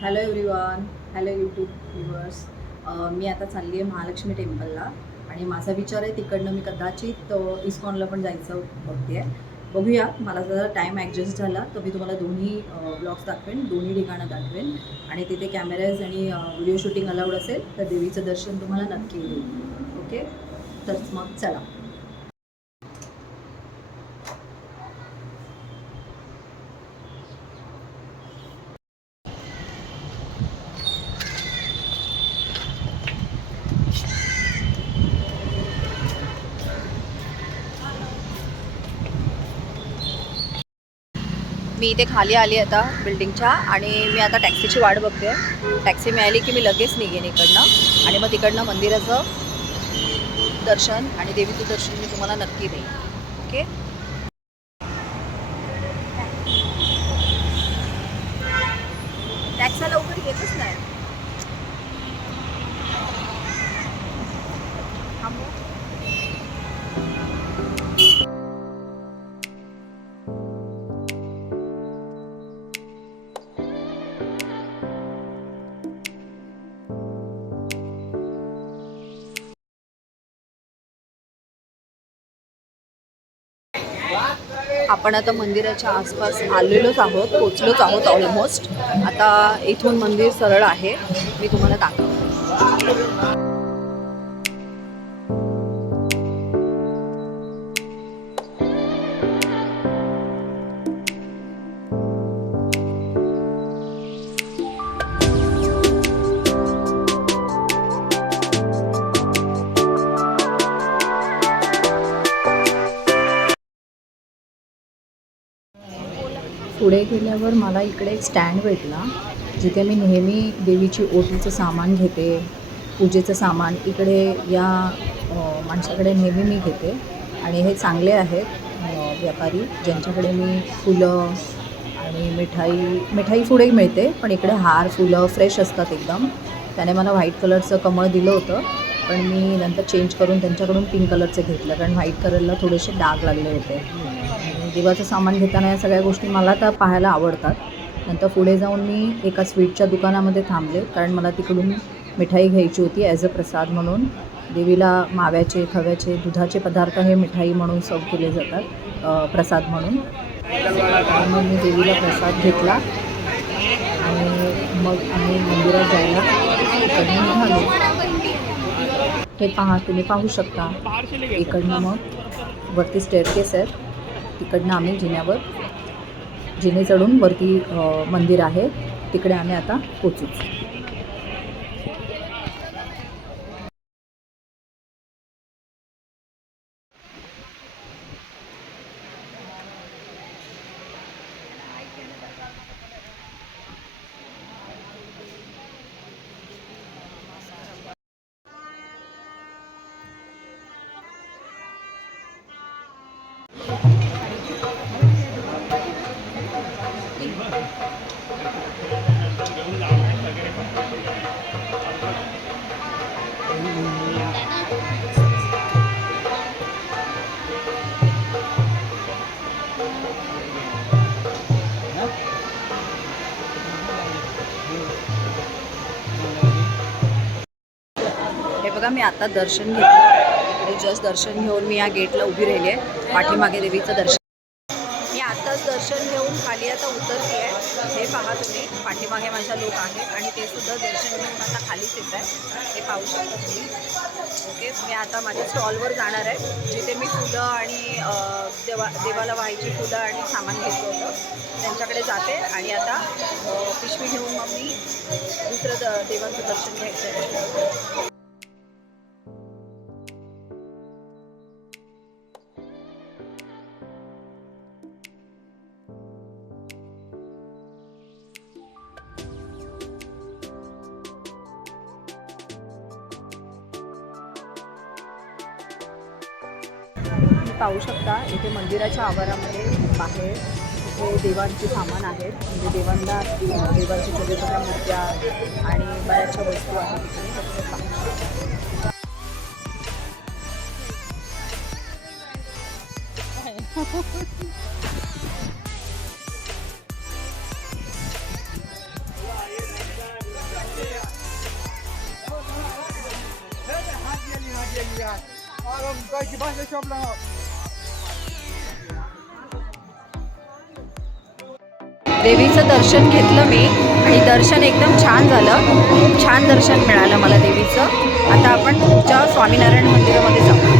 Hello everyone, hello YouTube viewers. मी आता चालली आहे महालक्ष्मी टेम्पलला आणि माझा विचार आहे तिकडनं मी कदाचित इस्कॉनला पण जायचं बघते आहे. बघूया, मला जर टाईम ॲडजस्ट झाला तर मी तुम्हाला दोन्ही ब्लॉग्स दाखवेन, दोन्ही ठिकाणं दाखवेन आणि तिथे कॅमेराज आणि व्हिडिओ शूटिंग अलाउड असेल तर देवीचं दर्शन तुम्हाला नक्की होईल. ओके, तर मग चला. मी इथे खाली आली आता बिल्डिंगच्या आणि मी आता टॅक्सीची वाट बघते. टॅक्सी मिळाली की मी लगेच निघेन इकडनं आणि मग तिकडनं मंदिराचं दर्शन आणि देवीचं दर्शन मी तुम्हाला नक्की देईन. ओके, टॅक्सी लवकर येतच नाही. आपण आता मंदिराच्या आसपास आलेलोच आहोत, पोचलोच आहोत ऑलमोस्ट. आता इथून मंदिर सरळ आहे, मी तुम्हाला दाखवते. पुढे गेल्यावर मला इकडे एक स्टँड भेटला, जिथे मी नेहमी देवीची ओटीचं सामान घेते, पूजेचं सामान इकडे या माणसाकडे नेहमी मी घेते. आणि हे चांगले आहेत व्यापारी, ज्यांच्याकडे मी फुलं आणि मिठाई पुढे मिळते, पण इकडे हार फुलं फ्रेश असतात एकदम. त्याने मला व्हाईट कलरचं कमळ दिलं होतं, पण मी नंतर चेंज करून त्यांच्याकडून पिंक कलरचं घेतलं, कारण व्हाईट कलरला थोडेसे डाग लागले होते. देवाचं सामान घेताना या सगळ्या गोष्टी मला तर पाहायला आवडतात. नंतर पुढे जाऊन मी एका स्वीटच्या दुकानामध्ये थांबले, कारण मला तिकडून मिठाई घ्यायची होती ॲज अ प्रसाद म्हणून. देवीला माव्याचे खव्याचे दुधाचे पदार्थ हे मिठाई म्हणून सर्व केले जातात प्रसाद म्हणून. मग मी देवीला प्रसाद घेतला आणि मग आम्ही मंदिरात जायला इकडनं निघालो. हे तुम्ही पाहू शकता. इकडनं मग वरती स्टेअरकेस आहेत, तिकडनं आम्ही जिने चढून वरती मंदिर आहे, तिकडे आम्ही आता पोचूच. हे बघा, मी आता दर्शन घेतलं. इकडे जस्ट दर्शन घेऊन मी या गेटला उभी राहिली आहे, पाठीमागे देवीचं दर्शन. मी आत्ताच दर्शन घेऊन खाली आता उतरते आहे. हे पहा तुम्ही, पाठीमागे माझ्या लोक आहेत आणि ते सुद्धा दर्शन घेऊन आता खालीच येत आहे, हे पाहू शकता तुम्ही. ओके, मी आता माझ्या स्टॉलवर जाणार आहे, जिथे मी फुलं आणि देवाला व्हायची फुलं आणि सामान घेतलं होतं, त्यांच्याकडे जाते. आणि आता पिशवी घेऊन मग मी दुसरं देवाचं दर्शन घ्यायचं आहे. पाहू शकता इथे मंदिराच्या आवारामध्ये बाहेर इथे देवांचे सामान आहेत, म्हणजे देवांना देवांची छोट्या छोट्या मूर्त्या आणि बऱ्याचशा वस्तू आहेत इकडे. देवीचं दर्शन घेतलं मी आणि दर्शन एकदम छान झालं. खूप छान दर्शन मिळालं मला देवीचं. आता आपण पुढच्या स्वामीनारायण मंदिरामध्ये जाऊ.